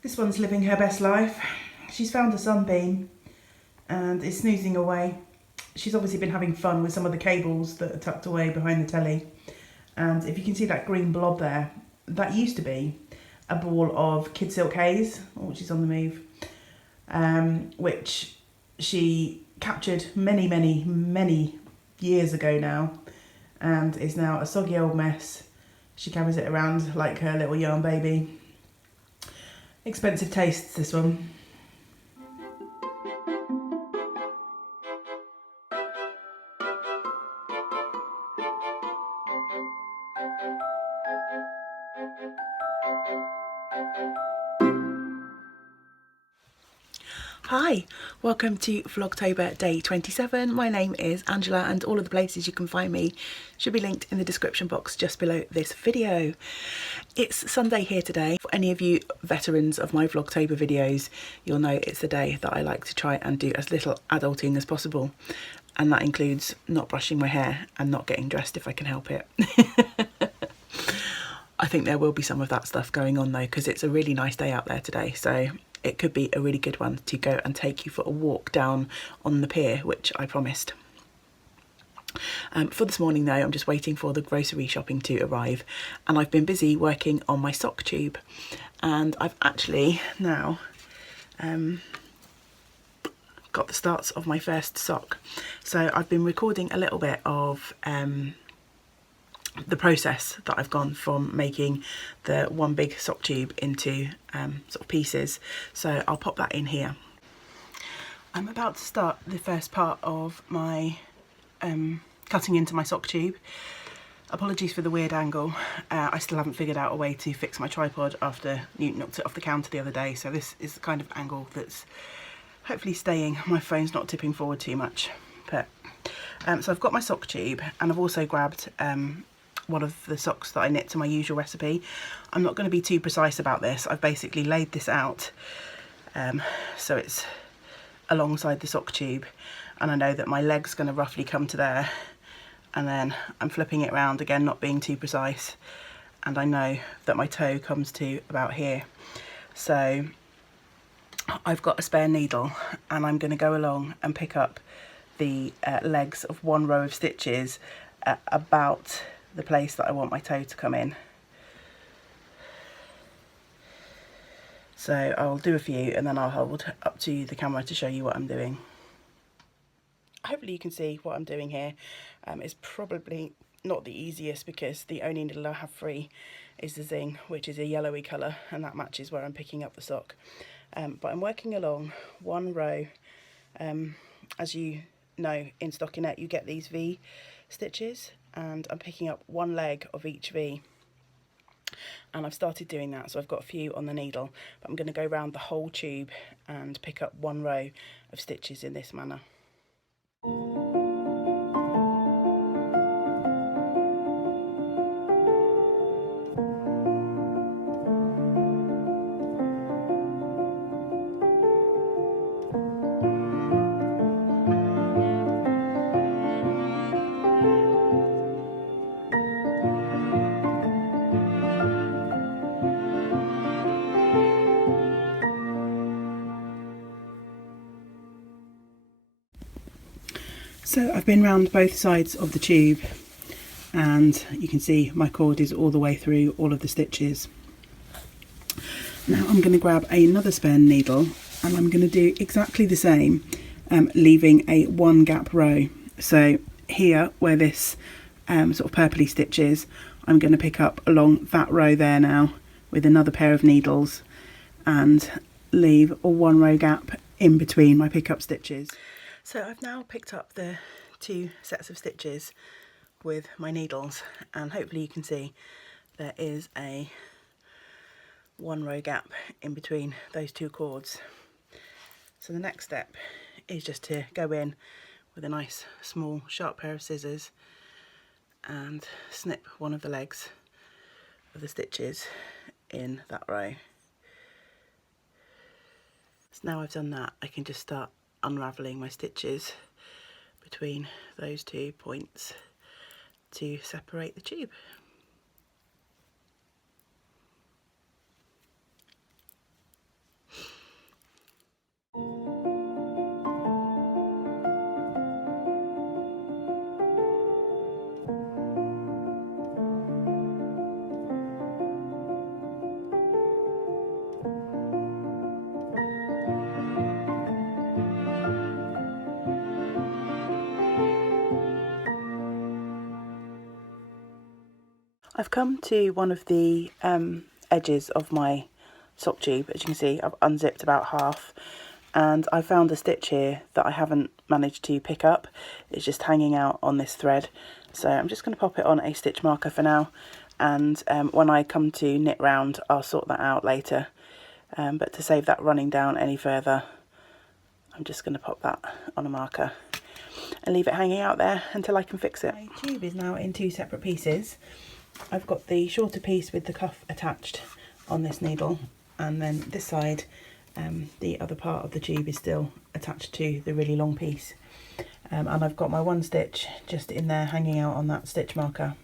This one's living her best life. She's found a sunbeam and is snoozing away. She's obviously been having fun with some of the cables that are tucked away behind the telly. And if you can see that green blob there, that used to be a ball of Kid Silk Haze, which is on the move, which she captured many years ago now, and is now a soggy old mess. She carries it around like her little yarn baby. Expensive tastes, this one. Hi, welcome to Vlogtober day 27. My name is Angela and all of the places you can find me should be linked in the description box just below this video. It's Sunday here today. For any of you veterans of my Vlogtober videos, you'll know it's the day that I like to try and do as little adulting as possible. And that includes not brushing my hair and not getting dressed if I can help it. I think there will be some of that stuff going on though, because it's a really nice day out there today. So it could be a really good one to go and take you for a walk down on the pier, which I promised. For this morning though, I'm just waiting for the grocery shopping to arrive, and I've been busy working on my sock tube, and I've actually now got the starts of my first sock. So I've been recording a little bit of the process that I've gone from making the one big sock tube into sort of pieces. So I'll pop that in here. I'm about to start the first part of my cutting into my sock tube. Apologies for the weird angle. I still haven't figured out a way to fix my tripod after Newton knocked it off the counter the other day. So this is the kind of angle that's hopefully staying. My phone's not tipping forward too much. But so I've got my sock tube, and I've also grabbed one of the socks that I knit to my usual recipe. I'm not going to be too precise about this. I've basically laid this out so it's alongside the sock tube, and I know that my leg's going to roughly come to there, and then I'm flipping it around again, not being too precise, and I know that my toe comes to about here. So I've got a spare needle, and I'm going to go along and pick up the legs of one row of stitches at about the place that I want my toe to come in. So I'll do a few and then I'll hold up to the camera to show you what I'm doing. Hopefully you can see what I'm doing here. It's probably not the easiest because the only needle I have free is the Zing, which is a yellowy colour, and that matches where I'm picking up the sock. But I'm working along one row. As you know, in stockinette you get these V stitches, and I'm picking up one leg of each V, and I've started doing that, so I've got a few on the needle, but I'm going to go around the whole tube and pick up one row of stitches in this manner. So I've been round both sides of the tube, and you can see my cord is all the way through all of the stitches. Now I'm going to grab another spare needle, and I'm going to do exactly the same, leaving a one gap row. So here where this sort of purpley stitch is, I'm going to pick up along that row there now with another pair of needles and leave a one row gap in between my pickup stitches. So I've now picked up the two sets of stitches with my needles, and hopefully you can see there is a one row gap in between those two cords. So the next step is just to go in with a nice small sharp pair of scissors and snip one of the legs of the stitches in that row. So now I've done that, I can just start unravelling my stitches between those 2 points to separate the tube. I've come to one of the edges of my sock tube. As you can see, I've unzipped about half, and I found a stitch here that I haven't managed to pick up. It's just hanging out on this thread, so I'm just going to pop it on a stitch marker for now, and when I come to knit round I'll sort that out later, but to save that running down any further, I'm just going to pop that on a marker and leave it hanging out there until I can fix it. My tube is now in two separate pieces. I've got the shorter piece with the cuff attached on this needle, and then this side, the other part of the tube is still attached to the really long piece, and I've got my one stitch just in there hanging out on that stitch marker.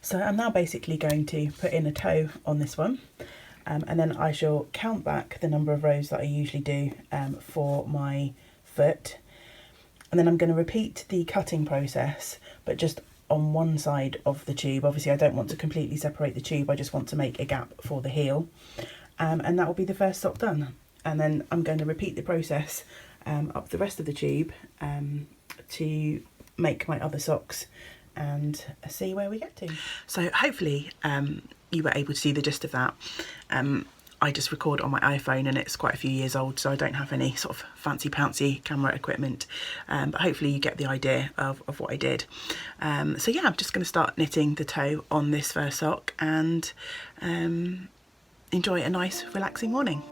So I'm now basically going to put in a toe on this one, and then I shall count back the number of rows that I usually do for my foot, and then I'm going to repeat the cutting process, but just on one side of the tube. Obviously I don't want to completely separate the tube, I just want to make a gap for the heel, and that will be the first sock done. And then I'm going to repeat the process up the rest of the tube to make my other socks and see where we get to. So hopefully you were able to see the gist of that. I just record on my iPhone and it's quite a few years old, so I don't have any sort of fancy pantsy camera equipment, but hopefully you get the idea of what I did. So yeah, I'm just going to start knitting the toe on this first sock and enjoy a nice relaxing morning.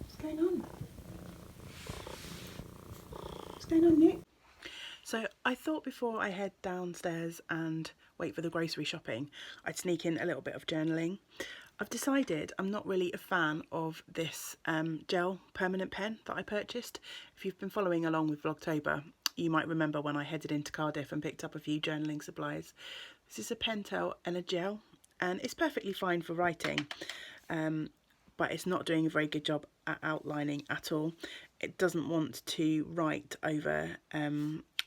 What's going on? What's going on, Nick? So I thought before I head downstairs and wait for the grocery shopping, I'd sneak in a little bit of journaling. I've decided I'm not really a fan of this gel permanent pen that I purchased. If you've been following along with Vlogtober, you might remember when I headed into Cardiff and picked up a few journaling supplies. This is a pentel and a gel, and it's perfectly fine for writing, but it's not doing a very good job at outlining at all. It doesn't want to write over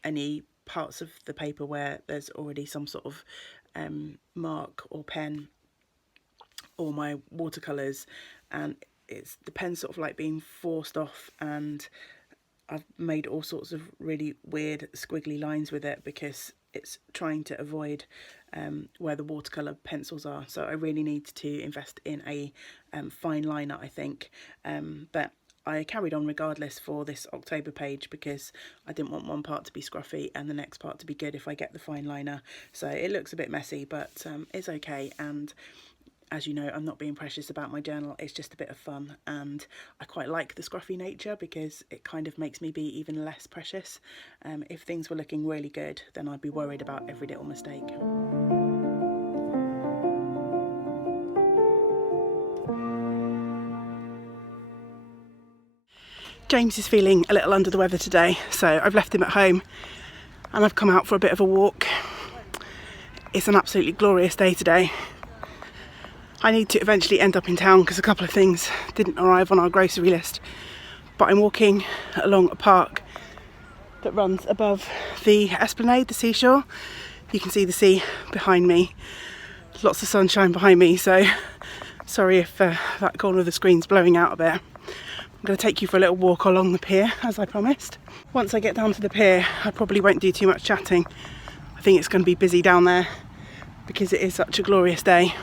any parts of the paper where there's already some sort of mark or pen or my watercolours, and it's the pen sort of like being forced off, and I've made all sorts of really weird squiggly lines with it because it's trying to avoid where the watercolour pencils are. So I really need to invest in a fine liner, I think, but I carried on regardless for this October page because I didn't want one part to be scruffy and the next part to be good if I get the fine liner. So it looks a bit messy, but it's okay. And as you know, I'm not being precious about my journal, it's just a bit of fun, and I quite like the scruffy nature because it kind of makes me be even less precious. If things were looking really good, then I'd be worried about every little mistake. James is feeling a little under the weather today, so I've left him at home and I've come out for a bit of a walk. It's an absolutely glorious day today. I need to eventually end up in town because a couple of things didn't arrive on our grocery list, but I'm walking along a park that runs above the esplanade, the seashore. You can see the sea behind me, lots of sunshine behind me, so sorry if that corner of the screen's blowing out a bit. I'm going to take you for a little walk along the pier as I promised. Once I get down to the pier, I probably won't do too much chatting. I think it's going to be busy down there because it is such a glorious day.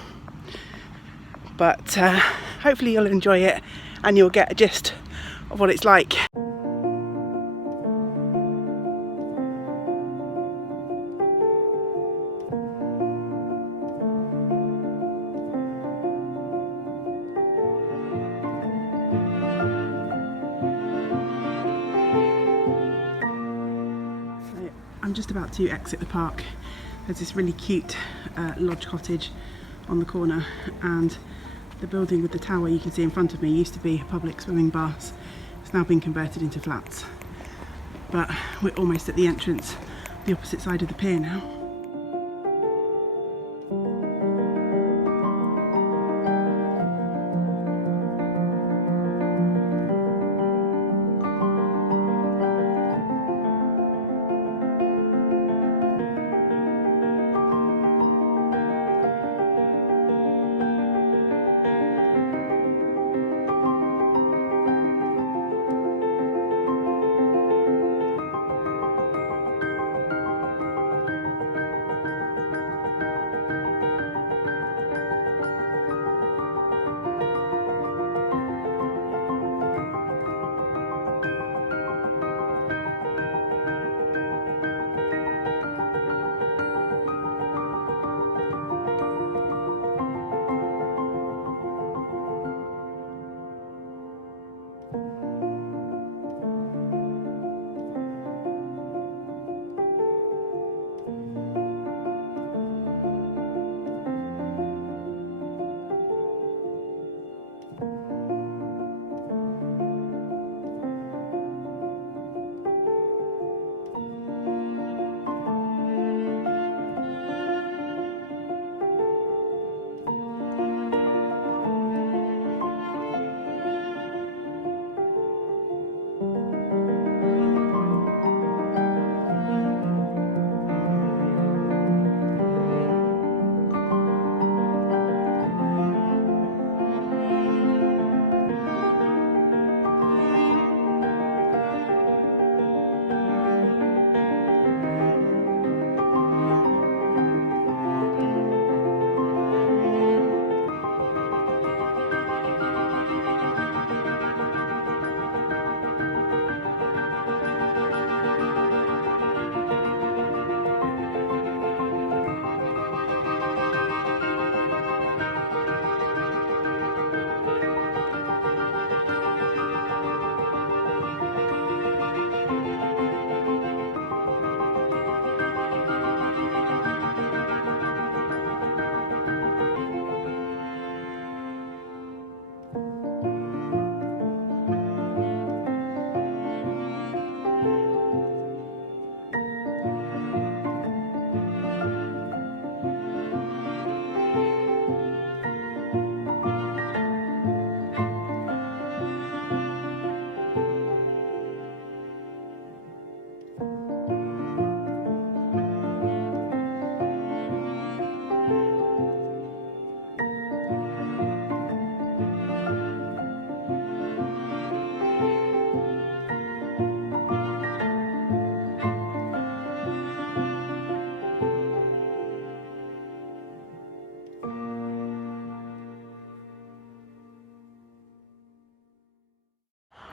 But hopefully you'll enjoy it and you'll get a gist of what it's like. just about to exit the park. There's this really cute lodge cottage on the corner, and the building with the tower you can see in front of me used to be public swimming baths. It's now been converted into flats. But we're almost at the entrance, the opposite side of the pier now.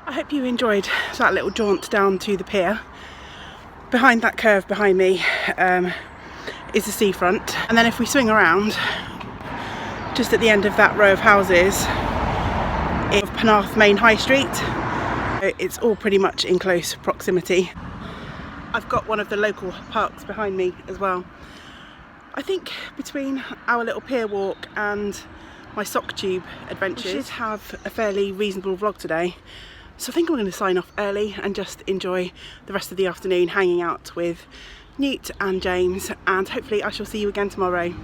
I hope you enjoyed that little jaunt down to the pier. Behind that curve behind me is the seafront, and then if we swing around just at the end of that row of houses is Penarth Main High Street. It's all pretty much in close proximity. I've got one of the local parks behind me as well. I think between our little pier walk and my sock tube adventures, we should have a fairly reasonable vlog today. So I think I'm going to sign off early and just enjoy the rest of the afternoon hanging out with Newt and James, and hopefully I shall see you again tomorrow.